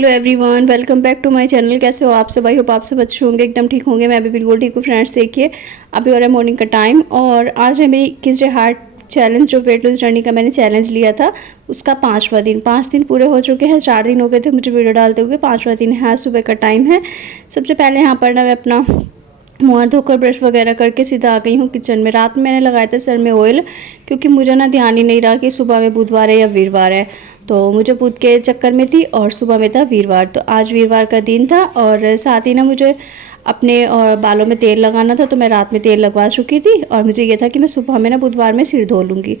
Hello everyone, welcome back to my channel. कैसे हो आप सब? आई होप आप सब अच्छे होंगे, एकदम ठीक होंगे। मैं भी बिल्कुल ठीक हूँ। फ्रेंड्स देखिए, अभी हो रहा है मॉर्निंग का टाइम और आज है मेरी किस डे हार्ट चैलेंज, जो वेट लॉस जर्नी का मैंने चैलेंज लिया था उसका 5वां दिन। 5 दिन पूरे हो चुके हैं, 4 दिन हो गए थे मुझे वीडियो डालते हुए, 5वां दिन है। सुबह का टाइम है। सबसे पहले यहाँ पर ना मैं अपना मुँह धोकर ब्रश वगैरह करके सीधा आ गई हूँ किचन में। रात में मैंने लगाया था सर में ऑयल, क्योंकि मुझे ना ध्यान ही नहीं रहा कि सुबह में बुधवार है या वीरवार है, तो मुझे बुध के चक्कर में थी और सुबह में था वीरवार। तो आज वीरवार का दिन था और साथ ही ना मुझे अपने और बालों में तेल लगाना था, तो मैं रात में तेल लगवा चुकी थी और मुझे ये था कि मैं सुबह में ना बुधवार में सिर धो लूँगी।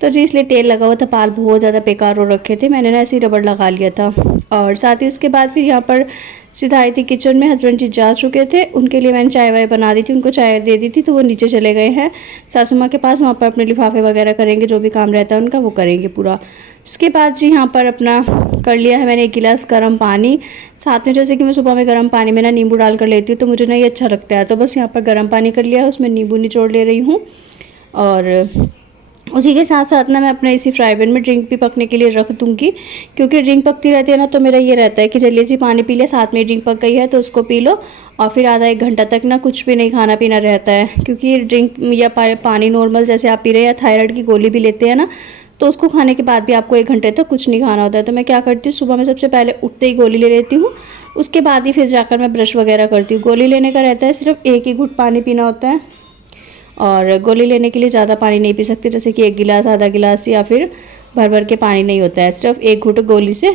तो जी इसलिए तेल लगा हुआ था, बाल बहुत ज़्यादा बेकार हो रखे थे, मैंने ना ऐसे ही रबड़ लगा लिया था। और साथ ही उसके बाद फिर यहाँ पर सीधा आई थी किचन में। हस्बैंड जी जा चुके थे, उनके लिए मैंने चाय वाय बना दी थी, उनको चाय दे दी थी, तो वो नीचे चले गए हैं सासू माँ के पास। वहाँ पर अपने लिफाफे वगैरह करेंगे, जो भी काम रहता है उनका वो करेंगे पूरा। उसके बाद जी यहाँ पर अपना कर लिया है मैंने 1 गिलास गर्म पानी। साथ में जैसे कि मैं सुबह में गर्म पानी में ना नींबू डाल कर लेती हूँ, तो मुझे ना ये अच्छा लगता है। तो बस यहाँ पर गर्म पानी कर लिया है, उसमें नींबू निचोड़ ले रही हूँ। और उसी के साथ साथ ना मैं अपने इसी फ्राई पैन में ड्रिंक भी पकने के लिए रख दूँगी, क्योंकि ड्रिंक पकती रहती है ना, तो मेरा ये रहता है कि चलिए जी पानी पी लिया, साथ में ड्रिंक पक गई है तो उसको पी लो, और फिर आधा 1 घंटा तक ना कुछ भी नहीं खाना पीना रहता है। क्योंकि ड्रिंक या पानी नॉर्मल जैसे आप पी रहे हैं, या थायराइड की गोली भी लेते हैं ना, तो उसको खाने के बाद भी आपको 1 घंटे तक कुछ नहीं खाना होता है। तो मैं क्या करती हूँ, सुबह में सबसे पहले उठते ही गोली ले लेती हूँ, उसके बाद ही फिर जाकर मैं ब्रश वगैरह करती हूँ। गोली लेने का रहता है सिर्फ 1 ही घुट पानी पीना होता है, और गोली लेने के लिए ज़्यादा पानी नहीं पी सकते, जैसे कि 1 गिलास, आधा गिलास या फिर भर भर के पानी नहीं होता है, सिर्फ 1 घुट गोली से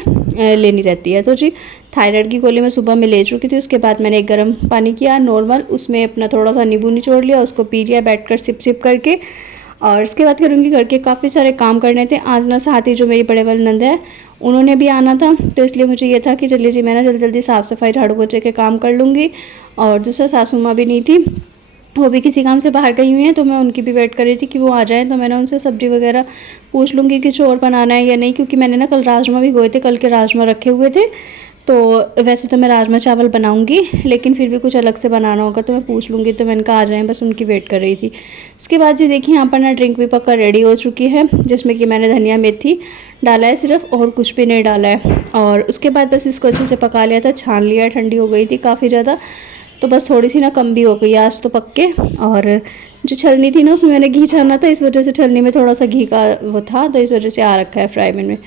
लेनी रहती है। तो जी थायराइड की गोली मैं सुबह में ले चुकी थी। उसके बाद मैंने एक गर्म पानी किया नॉर्मल, उसमें अपना थोड़ा सा नींबू निचोड़ लिया, उसको पी लिया बैठकर सिप सिप करके। और इसके बाद करूँगी, घर के काफ़ी सारे काम करने थे आज ना। साथ ही जो मेरी बड़े वाली नंद है उन्होंने भी आना था, तो इसलिए मुझे ये था कि चलिए जी मैं ना जल्दी जल्दी साफ़ सफाई झाड़ू पोछे के काम कर लूँगी। और दूसरा सासू माँ भी नहीं थी, वो भी किसी काम से बाहर गई हुई हैं, तो मैं उनकी भी वेट कर रही थी कि वो आ जाएं। तो मैंने उनसे सब्ज़ी वगैरह पूछ लूँगी कि और बनाना है या नहीं, क्योंकि मैंने ना कल राजमा भी गोए थे, कल के राजमा रखे हुए थे। तो वैसे तो मैं राजमा चावल बनाऊंगी, लेकिन फिर भी कुछ अलग से बनाना होगा तो मैं पूछ लूँगी। तो मैंने कहा आ जाएँ, बस उनकी वेट कर रही थी। इसके बाद जी देखिए यहाँ पर ना ड्रिंक भी पक्का रेडी हो चुकी है, जिसमें कि मैंने धनिया मेथी डाला है सिर्फ, और कुछ भी नहीं डाला है। और उसके बाद बस इसको अच्छे से पका लिया था, छान लिया, ठंडी हो गई थी काफ़ी ज़्यादा, तो बस थोड़ी सी ना कम भी हो गई आज तो पक के। और जो छलनी थी ना उसमें मैंने घी छाना था, इस वजह से छलनी में थोड़ा सा घी का वो था, तो इस वजह से आ रखा है फ्राई पैन में।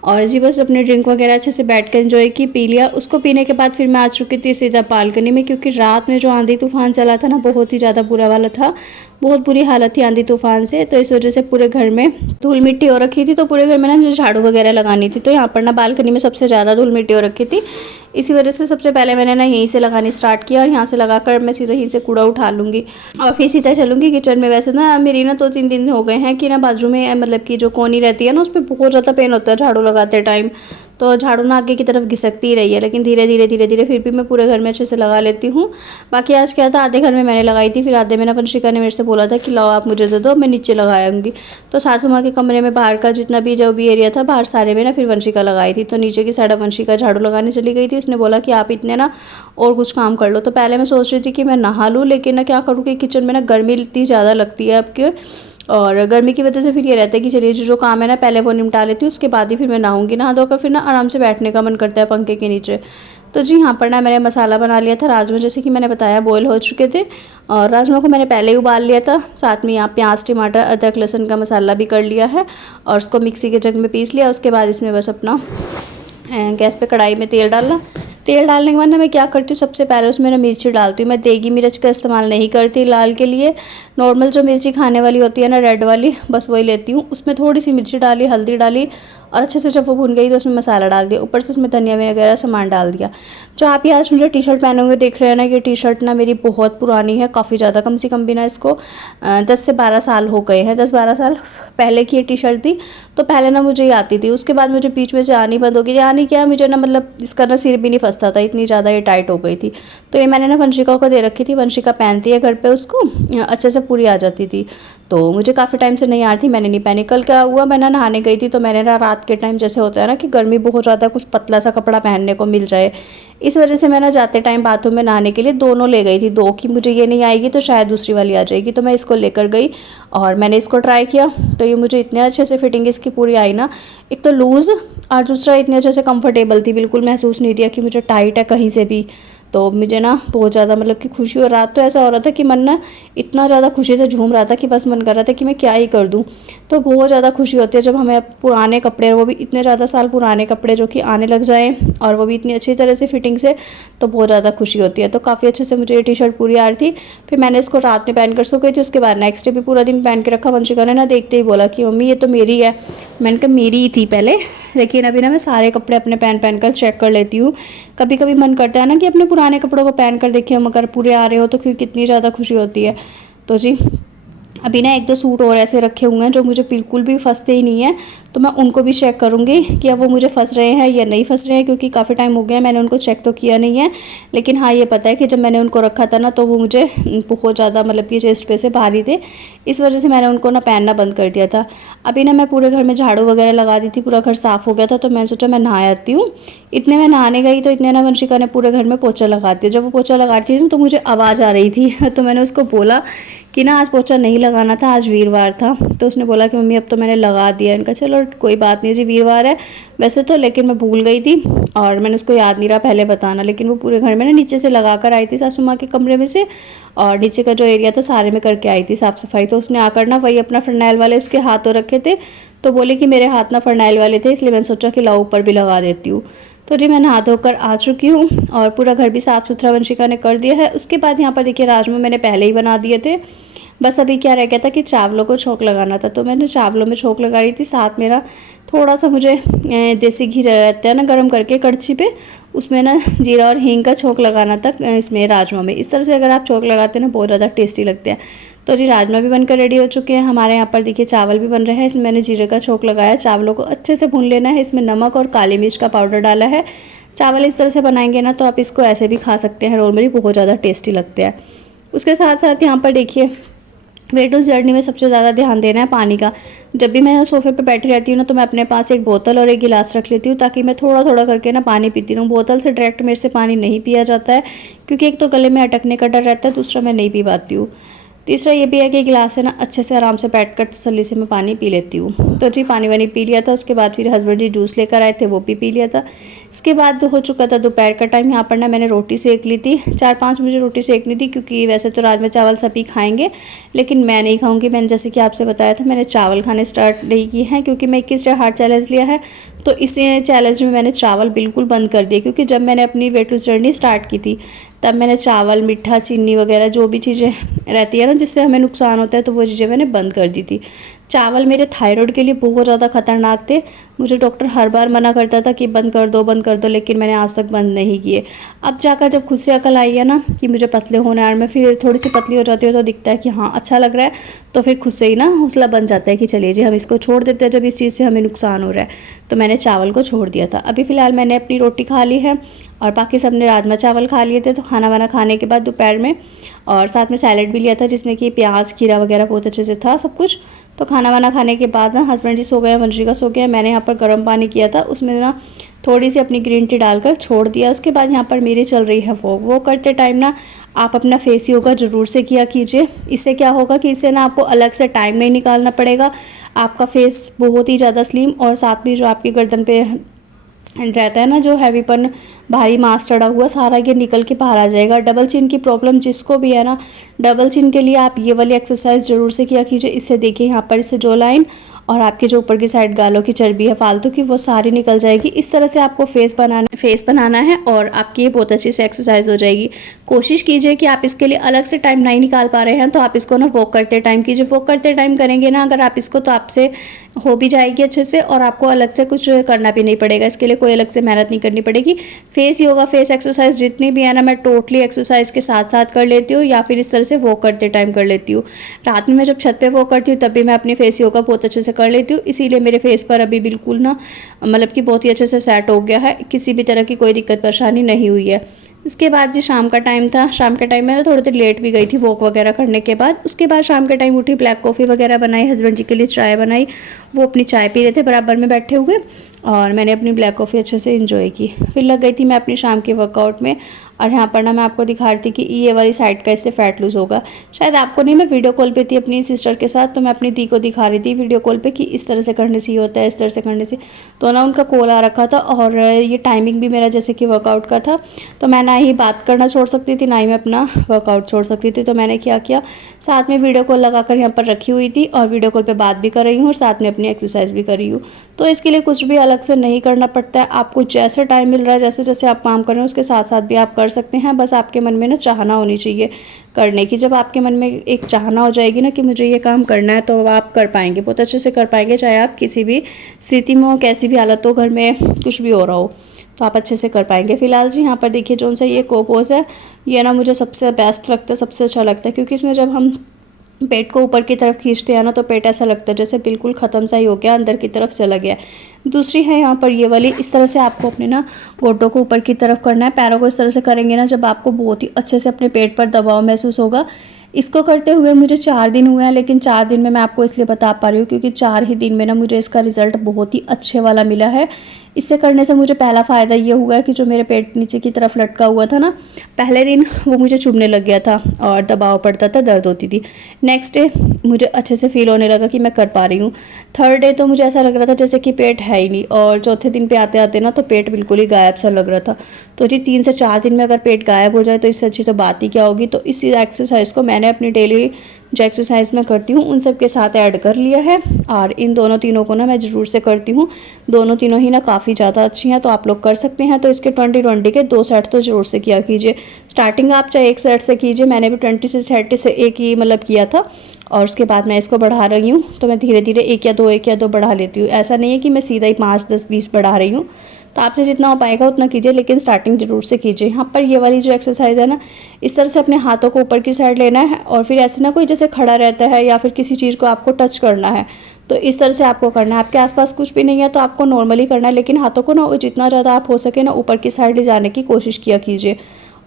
और जी बस अपने ड्रिंक वगैरह अच्छे से बैठ कर एंजॉय की, पी लिया। उसको पीने के बाद फिर मैं आ चुकी थी सीधा बालकनी में, क्योंकि रात में जो आंधी तूफान चला था ना, बहुत ही ज़्यादा बुरा वाला था, बहुत बुरी हालत थी आंधी तूफान से। तो इस वजह से पूरे घर में धूल मिट्टी हो रखी थी, तो पूरे घर में ना झाड़ू वगैरह लगानी थी। तो यहाँ पर ना बालकनी में सबसे ज़्यादा धूल मिट्टी हो रखी थी, इसी वजह से सबसे पहले मैंने ना यहीं से लगानी स्टार्ट किया, और यहाँ से लगाकर मैं सीधा यहीं से कूड़ा उठा लूँगी और फिर सीधा चलूँगी किचन में। वैसे ना मेरी ना 2-3 दिन हो गए हैं कि ना बाजू में मतलब कि जो कोनी रहती है ना, उस पर बहुत ज़्यादा पेन होता है झाड़ू लगाते टाइम, तो झाड़ू ना आगे की तरफ घिसकती ही रही है। लेकिन धीरे धीरे फिर भी मैं पूरे घर में अच्छे से लगा लेती हूँ। बाकी आज क्या था, आधे घर में मैंने लगाई थी, फिर आधे में ना वंशिका ने मेरे से बोला था कि लाओ आप मुझे दे दो, मैं नीचे लगाऊंगी। तो सासू माँ के कमरे में बाहर का जितना भी जो भी एरिया था, बाहर सारे में ना फिर वंशिका लगाई थी। तो नीचे की साइड वंशिका झाड़ू लगाने चली गई थी, उसने बोला कि आप इतने ना और कुछ काम कर लो। तो पहले मैं सोच रही थी कि मैं नहा लूँ, लेकिन ना क्या करूँ कि किचन में ना गर्मी इतनी ज़्यादा लगती है आपके, और गर्मी की वजह से फिर ये रहता है कि चलिए जो काम है ना पहले वो निपटा लेती हूँ, उसके बाद ही फिर मैं नहाऊंगी। नहा धोकर फिर ना आराम से बैठने का मन करता है पंखे के नीचे। तो जी यहाँ पर ना मैंने मसाला बना लिया था। राजमा जैसे कि मैंने बताया बॉयल हो चुके थे, और राजमा को मैंने पहले ही उबाल लिया था। साथ में यहाँ प्याज, टमाटर, अदरक, लहसुन का मसाला भी कर लिया है, और उसको मिक्सी के जग में पीस लिया। उसके बाद इसमें बस अपना गैस पे कढ़ाई में तेल डालना। तेल डालने के बाद ना मैं क्या करती हूँ, सबसे पहले उसमें ना मिर्ची डालती हूँ। मैं देगी मिर्च का इस्तेमाल नहीं करती लाल के लिए, नॉर्मल जो मिर्ची खाने वाली होती है ना, रेड वाली, बस वही लेती हूँ। उसमें थोड़ी सी मिर्ची डाली, हल्दी डाली, और अच्छे से जब वो भुन गई तो उसमें मसाला डाल दिया, ऊपर से उसमें धनिया वगैरह सामान डाल दिया। जो आप ये आज मुझे टी शर्ट पहने हुए देख रहे हैं ना, ये टी शर्ट ना मेरी बहुत पुरानी है, काफ़ी ज़्यादा, कम से कम भी ना इसको 10 से 12 साल हो गए हैं। 10-12 साल पहले की ये टी शर्ट थी। तो पहले ना मुझे ये आती थी, उसके बाद मुझे बीच में से आनी बंद हो गई। आनी क्या, मुझे ना मतलब इसका ना सिर भी नहीं फंसता था, इतनी ज़्यादा ये टाइट हो गई थी। तो ये मैंने ना वंशिका को दे रखी थी, वंशिका पहनती है घर पे, उसको अच्छे से पूरी आ जाती थी। तो मुझे काफ़ी टाइम से नहीं आ रही थी, मैंने नहीं पहनी। कल क्या हुआ, मैं ना नहाने गई थी तो मैंने ना रात के टाइम जैसे होता है ना कि गर्मी बहुत ज़्यादा, कुछ पतला सा कपड़ा पहनने को मिल जाए, इस वजह से मैं ना जाते टाइम बाथरूम में नहाने के लिए दोनों ले गई थी। दो की मुझे ये नहीं आएगी तो शायद दूसरी वाली आ जाएगी, तो मैं इसको लेकर गई और मैंने इसको ट्राई किया। तो ये मुझे इतने अच्छे से फिटिंग इसकी पूरी आई ना, एक तो लूज़ और दूसरा इतने अच्छे से कंफर्टेबल थी, बिल्कुल महसूस नहीं दिया कि मुझे टाइट है कहीं से भी। तो मुझे ना बहुत ज़्यादा मतलब कि खुशी, और रात तो ऐसा हो रहा था कि मन ना इतना ज़्यादा खुशी से झूम रहा था कि बस मन कर रहा था कि मैं क्या ही कर दूँ। तो बहुत ज़्यादा खुशी होती है जब हमें पुराने कपड़े, वो भी इतने ज़्यादा साल पुराने कपड़े जो कि आने लग जाएँ और वो भी इतनी अच्छी तरह से फिटिंग से, तो बहुत ज़्यादा खुशी होती है। तो काफ़ी अच्छे से मुझे ये टी शर्ट पूरी आ रही थी। फिर मैंने इसको रात में पहन कर सो गई थी, उसके बाद नेक्स्ट डे भी पूरा दिन पहन के रखा। वंशिका ने ना देखते ही बोला कि मम्मी ये तो मेरी है। मैंने कहा मेरी ही थी पहले, लेकिन अभी ना मैं सारे कपड़े अपने पहन कर चेक कर लेती हूँ। कभी कभी मन करता है ना कि अपने पुराने कपड़ों को पहन कर देखिए, हम अगर पूरे आ रहे हो तो फिर कितनी ज़्यादा खुशी होती है। तो जी अभी ना एक दो सूट और ऐसे रखे हुए हैं जो मुझे बिल्कुल भी फंसते ही नहीं है, तो मैं उनको भी चेक करूँगी कि अब वो मुझे फंस रहे हैं या नहीं फंस रहे हैं, क्योंकि काफ़ी टाइम हो गया मैंने उनको चेक तो किया नहीं है। लेकिन हाँ ये पता है कि जब मैंने उनको रखा था ना तो वो मुझे बहुत ज़्यादा मतलब कि चेस्ट पे से भारी थे, इस वजह से मैंने उनको ना पहनना बंद कर दिया था। अभी ना मैं पूरे घर में झाड़ू वगैरह लगा दी थी, पूरा घर साफ़ हो गया था, तो मैंने सोचा मैं नहा आती हूँ। इतने मैं नहाने गई तो इतने ना वंशिका ने पूरे घर में पोछा लगा दिया। जब वो पोछा लगाती थी तो मुझे आवाज़ आ रही थी तो मैंने उसको बोला कि ना आज पोछा नहीं लगाना था, आज वीरवार था। तो उसने बोला कि मम्मी अब तो मैंने लगा दिया। इनका चलो कोई बात नहीं जी, वीरवार है वैसे तो, लेकिन मैं भूल गई थी और मैंने उसको याद नहीं रहा पहले बताना। लेकिन वो पूरे घर में ना नीचे से लगा कर आई थी सासू माँ के कमरे में से, और नीचे का जो एरिया था सारे में करके आई थी साफ़ सफाई। तो उसने आकर ना वही अपना फरनैल वाले उसके हाथों रखे थे, तो बोले कि मेरे हाथ ना फरनैल वाले थे, इसलिए मैंने सोचा कि लाओ ऊपर भी लगा देती हूँ। तो जी मैं नहा धोकर आ चुकी हूँ और पूरा घर भी साफ़ सुथरा वंशिका ने कर दिया है। उसके बाद यहाँ पर देखिए राजमा मैंने पहले ही बना दिए थे, बस अभी क्या रह गया था कि चावलों को छोंक लगाना था। तो मैंने चावलों में छोंक लगा रही थी, साथ में ना थोड़ा सा मुझे देसी घी रहता है ना गर्म करके कड़छी पे, उसमें ना जीरा और हींग का छोंक लगाना था इसमें राजमा में। इस तरह से अगर आप छोंक लगाते हैं ना बहुत ज़्यादा टेस्टी लगते हैं। तो जी राजमा भी बनकर रेडी हो चुके हैं हमारे यहाँ पर। देखिए चावल भी बन रहे हैं, इसमें मैंने जीरे का छोंक लगाया। चावलों को अच्छे से भून लेना है, इसमें नमक और काली मिर्च का पाउडर डाला है। चावल इस तरह से बनाएंगे ना तो आप इसको ऐसे भी खा सकते हैं नॉर्मली, बहुत ज़्यादा टेस्टी लगते हैं। उसके साथ साथ यहाँ पर देखिए वेट लॉस जर्नी में सबसे ज़्यादा ध्यान देना है पानी का। जब भी मैं सोफे पे बैठी रहती हूँ ना तो मैं अपने पास एक बोतल और एक गिलास रख लेती हूँ, ताकि मैं थोड़ा थोड़ा करके ना पानी पीती रहूँ। बोतल से डायरेक्ट मेरे से पानी नहीं पिया जाता है, क्योंकि एक तो गले में अटकने का डर रहता है, दूसरा मैं नहीं पी पाती हूँ। तीसरा ये भी है कि गिलास से ना अच्छे से आराम से बैठ कर तसल्ली से मैं पानी पी लेती हूँ। तो जी पानी वानी पी लिया था, उसके बाद फिर हस्बैंड जी जूस लेकर आए थे, वो भी पी लिया था। इसके बाद हो चुका था दोपहर का टाइम। यहाँ पर ना मैंने रोटी सेक ली थी, 4-5 मुझे रोटी सेकनी थी, क्योंकि वैसे तो राजमा चावल सभी खाएंगे लेकिन मैं नहीं खाऊंगी। मैंने जैसे कि आपसे बताया था मैंने चावल खाने स्टार्ट नहीं किए हैं, क्योंकि मैं 21 डे हार्ट चैलेंज लिया है। तो इस चैलेंज में मैंने चावल बिल्कुल बंद कर दिए, क्योंकि जब मैंने अपनी वेट लॉस जर्नी स्टार्ट की थी तब मैंने चावल, मीठा, चीनी वगैरह जो भी चीज़ें रहती है ना जिससे हमें नुकसान होता है, तो वो चीज़ें मैंने बंद कर दी थी। चावल मेरे थायराइड के लिए बहुत ज़्यादा खतरनाक थे, मुझे डॉक्टर हर बार मना करता था कि बंद कर दो, लेकिन मैंने आज तक बंद नहीं किए। अब जाकर जब खुद से अकल आई है ना कि मुझे पतले होना है, और मैं फिर थोड़ी सी पतली हो जाती हूँ तो दिखता है कि हाँ अच्छा लग रहा है, तो फिर खुद से ही ना हौसला बन जाता है कि चलिए जी हम इसको छोड़ देते हैं जब इस चीज़ से हमें नुकसान हो रहा है। तो मैंने चावल को छोड़ दिया था। अभी फ़िलहाल मैंने अपनी रोटी खा ली है और बाकी सब ने राजमा चावल खा लिए थे। तो खाना वाना खाने के बाद दोपहर में और साथ में सैलेड भी लिया था, जिसमें कि प्याज, खीरा वगैरह बहुत अच्छे से था सब कुछ। तो खाना वाना खाने के बाद ना हस्बैंड जी सो गए, वंशिका सो गया। मैंने यहाँ पर गर्म पानी किया था, उसमें ना थोड़ी सी अपनी ग्रीन टी डालकर छोड़ दिया। उसके बाद यहाँ पर मेरी चल रही है वो करते टाइम ना आप अपना फेस योगा ज़रूर से किया कीजिए। इससे क्या होगा कि इससे ना आपको अलग से टाइम नहीं निकालना पड़ेगा, आपका फेस बहुत ही ज़्यादा स्लिम, और साथ में जो आपकी गर्दन पे रहता है ना जो हैवीपन, भारी मांस चढ़ा हुआ, सारा ये निकल के बाहर आ जाएगा। डबल चिन की प्रॉब्लम जिसको भी है ना, डबल चिन के लिए आप ये वाली एक्सरसाइज ज़रूर से किया कीजिए। इससे देखिए यहाँ पर इससे जो लाइन और आपके जो ऊपर की साइड गालों की चर्बी है फालतू की, वो सारी निकल जाएगी। इस तरह से आपको फेस बनाना है और आपकी ये बहुत अच्छी से एक्सरसाइज हो जाएगी। कोशिश कीजिए कि आप इसके लिए अलग से टाइम नहीं निकाल पा रहे हैं तो आप इसको ना वॉक करते टाइम कीजिए। वॉक करते टाइम करेंगे ना अगर आप इसको, तो आपसे हो भी जाएगी अच्छे से, और आपको अलग से कुछ करना भी नहीं पड़ेगा। इसके लिए कोई अलग से मेहनत नहीं करनी पड़ेगी। फेस योगा, फेस एक्सरसाइज जितनी भी है ना, मैं टोटली एक्सरसाइज के साथ साथ कर लेती हूँ, या फिर इस तरह से वॉक करते टाइम कर लेती हूँ। रात में मैं जब छत पे वॉक करती हूँ तब भी मैं अपनी फेस योगा बहुत अच्छे से कर लेती हूँ। इसीलिए मेरे फेस पर अभी बिल्कुल ना मतलब कि बहुत ही अच्छे से सेट हो गया है, किसी भी तरह की कोई दिक्कत परेशानी नहीं हुई है। उसके बाद जी शाम का टाइम था। शाम के टाइम में ना थोड़ी देर लेट भी गई थी वॉक वगैरह करने के बाद। उसके बाद शाम के टाइम उठी, ब्लैक कॉफ़ी वगैरह बनाई, हस्बैंड जी के लिए चाय बनाई। वो अपनी चाय पी रहे थे बराबर में बैठे हुए, और मैंने अपनी ब्लैक कॉफ़ी अच्छे से इंजॉय की। फिर लग गई थी मैं अपनी शाम के वर्कआउट में। और यहाँ पर ना मैं आपको दिखा रही थी कि ये वाली साइड का इससे फ़ैट लूज़ होगा। शायद आपको नहीं, मैं वीडियो कॉल पे थी अपनी सिस्टर के साथ, तो मैं अपनी दी को दिखा रही थी वीडियो कॉल पे कि इस तरह से करने से ये होता है, इस तरह से करने से। तो ना उनका कॉल आ रखा था, और ये टाइमिंग भी मेरा जैसे कि वर्कआउट का था, तो मैं ना ही बात करना छोड़ सकती थी, ना ही मैं अपना वर्कआउट छोड़ सकती थी। तो मैंने क्या किया, साथ में वीडियो कॉल लगाकर यहाँ पर रखी हुई थी, और वीडियो कॉल पे बात भी कर रही हूँ और साथ में अपनी एक्सरसाइज भी कर रही हूँ। तो इसके लिए कुछ भी अलग से नहीं करना पड़ता है, आपको जैसे टाइम मिल रहा है, जैसे जैसे आप काम कर रहे हैं उसके साथ साथ भी आप कर सकते हैं। बस आपके मन में ना चाहना होनी चाहिए करने की। जब आपके मन में एक चाहना हो जाएगी ना कि मुझे ये काम करना है, तो आप कर पाएंगे, बहुत अच्छे से कर पाएंगे, चाहे आप किसी भी स्थिति में हो, कैसी भी हालत हो, घर में कुछ भी हो रहा हो, तो आप अच्छे से कर पाएंगे। फिलहाल जी यहाँ पर देखिए जो सा ये कोपोस है, ये ना मुझे सबसे बेस्ट लगता है, सबसे अच्छा लगता है, क्योंकि इसमें जब हम पेट को ऊपर की तरफ खींचते हैं ना, तो पेट ऐसा लगता है जैसे बिल्कुल ख़त्म सा ही हो गया, अंदर की तरफ चला गया। दूसरी है यहाँ पर ये वाली, इस तरह से आपको अपने ना घोटों को ऊपर की तरफ करना है। पैरों को इस तरह से करेंगे ना, जब आपको बहुत ही अच्छे से अपने पेट पर दबाव महसूस होगा। इसको करते हुए मुझे 4 दिन हुए हैं, लेकिन 4 दिन में मैं आपको इसलिए बता पा रही हूँ क्योंकि 4 ही दिन में ना मुझे इसका रिज़ल्ट बहुत ही अच्छे वाला मिला है। इससे करने से मुझे पहला फ़ायदा ये हुआ है कि जो मेरे पेट नीचे की तरफ लटका हुआ था ना, पहले दिन वो मुझे चुभने लग गया था और दबाव पड़ता था, दर्द होती थी। नेक्स्ट डे मुझे अच्छे से फील होने लगा कि मैं कर पा रही हूँ। थर्ड डे तो मुझे ऐसा लग रहा था जैसे कि पेट है ही नहीं, और चौथे दिन पे आते आते ना तो पेट बिल्कुल ही गायब सा लग रहा था। तो जी 3 से 4 दिन में अगर पेट गायब हो जाए तो इससे अच्छी तो बात ही क्या होगी। तो इस एक्सरसाइज को मैंने अपनी डेली जो एक्सरसाइज मैं करती हूँ उन सब के साथ ऐड कर लिया है, और इन दोनों तीनों को ना मैं ज़रूर से करती हूँ। दोनों तीनों ही ना काफ़ी ज़्यादा अच्छी हैं, तो आप लोग कर सकते हैं। तो इसके 20-20 के 2 सेट तो ज़रूर से किया कीजिए। स्टार्टिंग आप चाहे 1 सेट से कीजिए, मैंने भी 20 से सेट से एक ही मतलब किया था, और उसके बाद मैं इसको बढ़ा रही हूँ। तो मैं धीरे धीरे 1 या 2 बढ़ा लेती हूँ। ऐसा नहीं है कि मैं सीधा ही 5, 10, 20 बढ़ा रही हूँ। तो आपसे जितना हो पाएगा उतना कीजिए, लेकिन स्टार्टिंग ज़रूर से कीजिए। यहाँ पर ये वाली जो एक्सरसाइज है ना, इस तरह से अपने हाथों को ऊपर की साइड लेना है, और फिर ऐसे ना कोई जैसे खड़ा रहता है या फिर किसी चीज़ को आपको टच करना है, तो इस तरह से आपको करना है। आपके आसपास कुछ भी नहीं है तो आपको नॉर्मली करना है, लेकिन हाथों को ना जितना ज़्यादा आप हो सके ना ऊपर की साइड ले जाने की कोशिश किया कीजिए।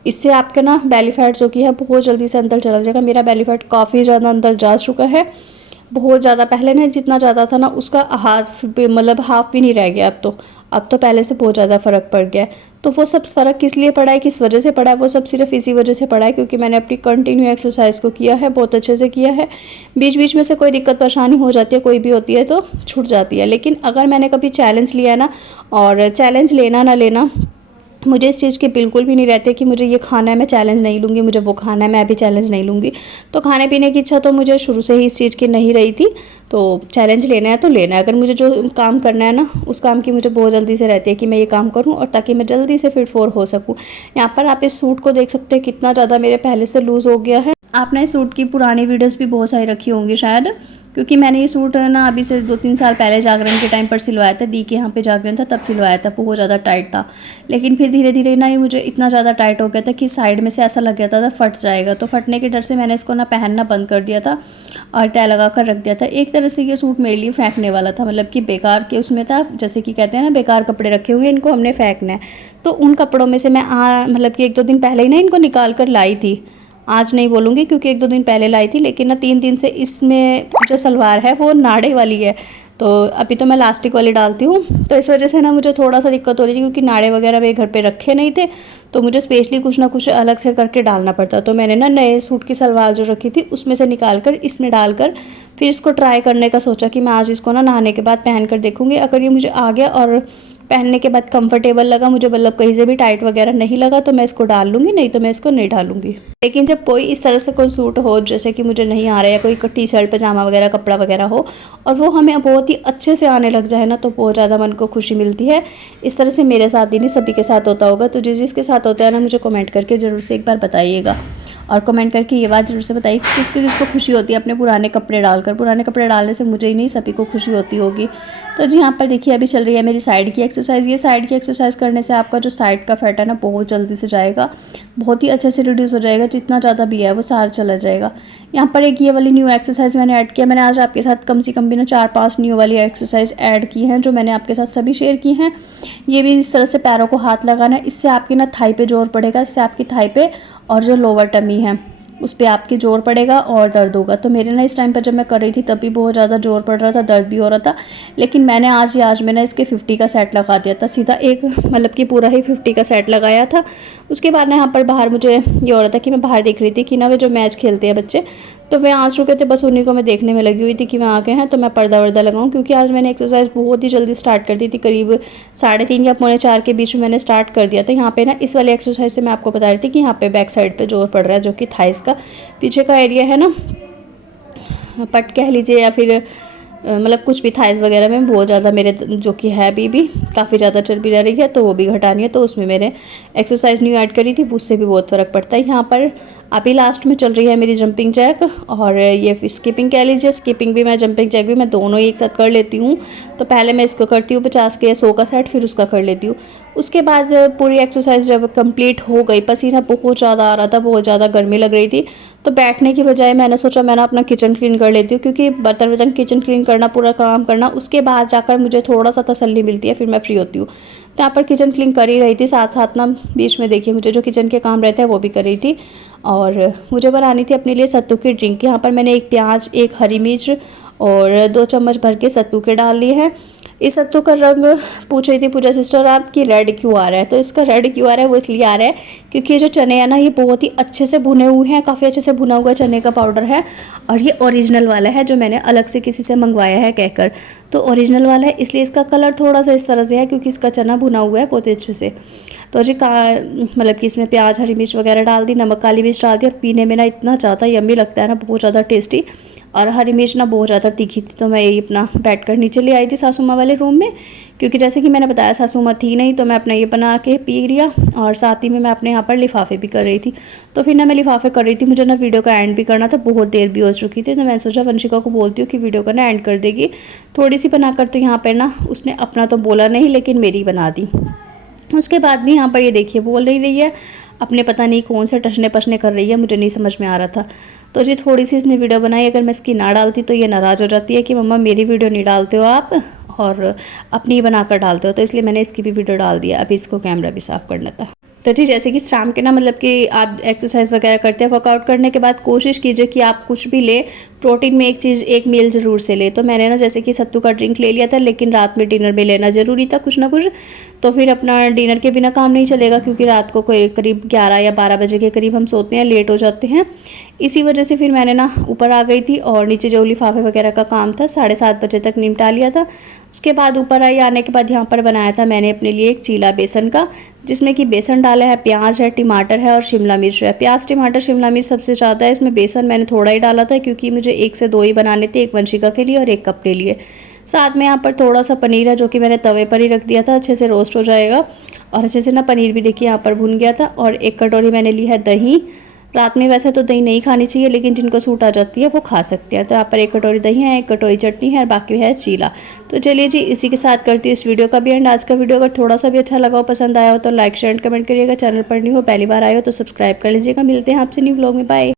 इससे आपके ना बेली फैट जो कि है बहुत जल्दी से अंदर चला जाएगा। मेरा बेली फैट काफ़ी ज़्यादा अंदर जा चुका है, बहुत ज़्यादा। पहले ना जितना ज़्यादा था ना उसका हाफ भी नहीं रह गया अब तो पहले से बहुत ज़्यादा फ़र्क पड़ गया है। तो वो सब फ़र्क किस लिए पड़ा है, किस वजह से पड़ा है, वो सब सिर्फ इसी वजह से पड़ा है क्योंकि मैंने अपनी कंटिन्यू एक्सरसाइज को किया है, बहुत अच्छे से किया है। बीच बीच में से कोई दिक्कत परेशानी हो जाती है, कोई भी होती है तो छूट जाती है, लेकिन अगर मैंने कभी चैलेंज लिया है ना, और चैलेंज लेना ना लेना मुझे इस चीज़ की बिल्कुल भी नहीं रहती कि मुझे ये खाना है मैं चैलेंज नहीं लूँगी, मुझे वो खाना है मैं भी चैलेंज नहीं लूँगी। तो खाने पीने की इच्छा तो मुझे शुरू से ही इस चीज़ की नहीं रही थी, तो चैलेंज लेना है तो लेना है। अगर मुझे जो काम करना है ना उस काम की मुझे बहुत जल्दी से रहती है कि मैं ये काम करूँ, और ताकि मैं जल्दी से फिट फोर हो सकूँ। यहाँ पर आप इस सूट को देख सकते हैं कितना ज़्यादा मेरे पहले से लूज़ हो गया है। आपने इस सूट की पुरानी वीडियोज़ भी बहुत सारी रखी होंगी शायद, क्योंकि मैंने ये सूट ना अभी से 2-3 साल पहले जागरण के टाइम पर सिलवाया था। दी के यहाँ पे जागरण था तब सिलवाया था, बहुत ज़्यादा टाइट था। लेकिन फिर धीरे धीरे ना ये मुझे इतना ज़्यादा टाइट हो गया था कि साइड में से ऐसा लग गया था फट जाएगा। तो फटने के डर से मैंने इसको ना पहनना बंद कर दिया था और तय लगा कर रख दिया था। एक तरह से ये सूट मेरे लिए फेंकने वाला था, मतलब कि बेकार के उसमें था, जैसे कि कहते हैं ना बेकार कपड़े रखे हुए इनको हमने फेंकना है। तो उन कपड़ों में से मैं मतलब कि 1-2 दिन पहले ही ना इनको निकाल कर लाई थी। आज नहीं बोलूँगी क्योंकि 1-2 दिन पहले लाई थी, लेकिन ना 3 दिन से इसमें जो सलवार है वो नाड़े वाली है, तो अभी तो मैं लास्टिक वाली डालती हूँ। तो इस वजह से ना मुझे थोड़ा सा दिक्कत हो रही थी क्योंकि नाड़े वगैरह मेरे घर पे रखे नहीं थे, तो मुझे स्पेशली कुछ ना कुछ अलग से करके डालना पड़ता। तो मैंने ना नए सूट की सलवार जो रखी थी उसमें से निकाल कर इसमें डालकर फिर इसको ट्राई करने का सोचा कि मैं आज इसको ना नहाने के बाद पहन कर देखूँगी। अगर ये मुझे आ गया और पहनने के बाद कंफर्टेबल लगा मुझे, मतलब कहीं से भी टाइट वगैरह नहीं लगा, तो मैं इसको डाल लूँगी, नहीं तो मैं इसको नहीं डालूँगी। लेकिन जब कोई इस तरह से कोई सूट हो जैसे कि मुझे नहीं आ रहा है, या कोई टी शर्ट पजामा वगैरह कपड़ा वगैरह हो और वो हमें बहुत ही अच्छे से आने लग जाए ना, तो बहुत ज़्यादा मन को खुशी मिलती है। इस तरह से मेरे साथ ही नहीं सभी के साथ होता होगा, तो जिसके साथ होता है ना मुझे कमेंट करके ज़रूर से एक बार बताइएगा। और कमेंट करके ये बात ज़रूर से बताइए कि किसको खुशी होती है अपने पुराने कपड़े डालकर। पुराने कपड़े डालने से मुझे ही नहीं, सभी को खुशी होती होगी। तो जी यहाँ पर देखिए अभी चल रही है मेरी साइड की एक्सरसाइज। ये साइड की एक्सरसाइज करने से आपका जो साइड का फैट है ना बहुत जल्दी से जाएगा, बहुत ही अच्छे से रिड्यूस हो जाएगा। जितना ज़्यादा भी है वो सारा चला जाएगा। यहाँ पर एक ये वाली न्यू एक्सरसाइज मैंने ऐड किया। मैंने आज आपके साथ कम से कम भी ना 4-5 न्यू वाली एक्सरसाइज ऐड की हैं, जो मैंने आपके साथ सभी शेयर की हैं। ये भी इस तरह से पैरों को हाथ लगाना है, इससे आपकी ना थाई पे जोर पड़ेगा, इससे आपकी थाई पे और जो लोअर टमी है उस पर आपकी जोर पड़ेगा और दर्द होगा। तो मेरे ना इस टाइम पर जब मैं कर रही थी तब भी बहुत ज़्यादा जोर पड़ रहा था, दर्द भी हो रहा था। लेकिन मैंने आज में ना इसके 50 का सेट लगा दिया था, सीधा एक मतलब कि पूरा ही 50 का सेट लगाया था। उसके बाद ना यहाँ पर बाहर मुझे ये हो रहा था कि मैं बाहर देख रही थी कि ना वे जो मैच खेलते हैं बच्चे, तो वे आ चुके थे, बस उन्हीं को मैं देखने में लगी हुई थी कि वहाँ आ गए हैं। तो मैं पर्दा वर्दा लगाऊँ, क्योंकि आज मैंने एक्सरसाइज बहुत ही जल्दी स्टार्ट कर दी थी, करीब 3:30 या 3:45 के बीच में मैंने स्टार्ट कर दिया था। यहाँ पे ना इस वाली एक्सरसाइज से मैं आपको बता रही थी कि यहाँ पे बैक साइड पे जोर पड़ रहा है, जो कि थाइस का पीछे का एरिया है ना, पट कह लीजिए या फिर मतलब कुछ भी थाइस वगैरह में बहुत ज़्यादा मेरे जो कि है अभी काफ़ी ज़्यादा चर्बी रह रही है, तो वो भी घटानी है। तो उसमें मैंने एक्सरसाइज न्यू ऐड करी थी, उससे भी बहुत फ़र्क पड़ता है। यहाँ पर अभी लास्ट में चल रही है मेरी जंपिंग जैक, और ये स्किपिंग कह लीजिए। स्किपिंग भी मैं, जंपिंग जैक भी मैं दोनों ही एक साथ कर लेती हूँ। तो पहले मैं इसको करती हूँ 50 के 100 का सेट, फिर उसका कर लेती हूँ। उसके बाद पूरी एक्सरसाइज जब कंप्लीट हो गई, पसीना बहुत ज़्यादा आ रहा था, बहुत ज़्यादा गर्मी लग रही थी, तो बैठने की बजाय मैंने सोचा मैं ना अपना किचन क्लीन कर लेती हूँ, क्योंकि बर्तन वर्तन किचन क्लीन करना, पूरा काम करना, उसके बाद जाकर मुझे थोड़ा सा तसल्ली मिलती है, फिर मैं फ्री होती हूँ। तो यहाँ पर किचन क्लीन कर ही रही थी, साथ साथ ना बीच में देखिए मुझे जो किचन के काम रहते हैं वो भी कर रही थी। और मुझे बनानी थी अपने लिए सत्तू की ड्रिंक। यहाँ पर मैंने 1 प्याज, 1 हरी मिर्च और 2 चम्मच भर के सत्तू के डाल लिए हैं। इस सत्तू का रंग पूछ रही थी पूजा सिस्टर आपकी रेड क्यों आ रहा है, तो इसका रेड क्यों आ रहा है वो इसलिए आ रहा है क्योंकि ये जो चने हैं ना, ये बहुत ही अच्छे से भुने हुए हैं, काफ़ी अच्छे से भुना हुआ चने का पाउडर है। और ये ओरिजिनल वाला है, जो मैंने अलग से किसी से मंगवाया है कहकर, तो ओरिजिनल वाला है, इसलिए इसका कलर थोड़ा सा इस तरह से है, क्योंकि इसका चना भुना हुआ है बहुत अच्छे से। तो जी मतलब कि इसमें प्याज, हरी मिर्च वगैरह डाल दी, नमक, काली मिर्च डाल दी, और पीने में ना इतना ज़्यादा यम्मी लगता है ना, बहुत ज़्यादा टेस्टी। और हरी मिर्च ना बहुत ज़्यादा तीखी थी, तो मैं यही अपना बैठ कर नीचे ले आई थी सासू माँ वाले रूम में, क्योंकि जैसे कि मैंने बताया सासू माँ थी नहीं, तो मैं अपना ये बना के पी लिया। और साथ ही में मैं अपने यहाँ पर लिफाफे भी कर रही थी। तो फिर ना मैं लिफाफे कर रही थी, मुझे ना वीडियो का एंड भी करना था, बहुत देर भी हो चुकी थी। तो मैंने सोचा वंशिका को बोलती हूँ कि वीडियो का ना एंड कर देगी थोड़ी सी बनाकर। तो यहाँ पर ना उसने अपना तो बोला नहीं, लेकिन मेरी बना दी। उसके बाद भी यहाँ पर ये देखिए बोल रही है अपने, पता नहीं कौन से टचने पचने कर रही है, मुझे नहीं समझ में आ रहा था। तो जी थोड़ी सी इसने वीडियो बनाई, अगर मैं इसकी ना डालती तो ये नाराज़ हो जाती है कि मम्मा मेरी वीडियो नहीं डालते हो आप और अपनी ही बनाकर डालते हो, तो इसलिए मैंने इसकी भी वीडियो डाल दिया। अभी इसको कैमरा भी साफ़ करना था। तो जी जैसे कि शाम के ना मतलब कि आप एक्सरसाइज वगैरह करते हैं, वर्कआउट करने के बाद कोशिश कीजिए कि आप कुछ भी ले, प्रोटीन में एक मील ज़रूर से ले। तो मैंने ना जैसे कि सत्तू का ड्रिंक ले लिया था, लेकिन रात में डिनर में लेना ज़रूरी था कुछ ना कुछ, तो फिर अपना डिनर के बिना काम नहीं चलेगा, क्योंकि रात को कोई करीब 11 या 12 बजे के करीब हम सोते हैं, लेट हो जाते हैं। इसी वजह से फिर मैंने ना ऊपर आ गई थी और नीचे जो लिफाफे वगैरह का काम था 7:30 बजे तक निपटा लिया था। उसके बाद ऊपर आई, आने के बाद यहाँ पर बनाया था मैंने अपने लिए एक चीला बेसन का, जिसमें कि बेसन डाला है, प्याज है, टमाटर है और शिमला मिर्च है। प्याज, टमाटर, शिमला मिर्च सबसे ज़्यादा है इसमें, बेसन मैंने थोड़ा ही डाला था, क्योंकि मुझे 1 से 2 ही बनाने थे, एक वंशिका के लिए और एक अपने लिए। साथ में यहाँ पर थोड़ा सा पनीर है, जो कि मैंने तवे पर ही रख दिया था, अच्छे से रोस्ट हो जाएगा। और अच्छे से ना पनीर भी देखिए यहाँ पर भुन गया था। और 1 कटोरी मैंने ली है दही। रात में वैसे तो दही नहीं खानी चाहिए, लेकिन जिनको सूट आ जाती है वो खा सकते हैं। तो यहाँ पर 1 कटोरी दही है, 1 कटोरी चटनी है और बाकी है चीला। तो चलिए जी इसी के साथ करती हूँ इस वीडियो का भी एंड। आज का वीडियो अगर थोड़ा सा भी अच्छा लगा हो, पसंद आया हो, तो लाइक शेयर कमेंट करिएगा। चैनल पर न्यू हो, पहली बार आए हो तो सब्सक्राइब कर लीजिएगा। मिलते हैं आपसे न्यू व्लॉग में, बाय।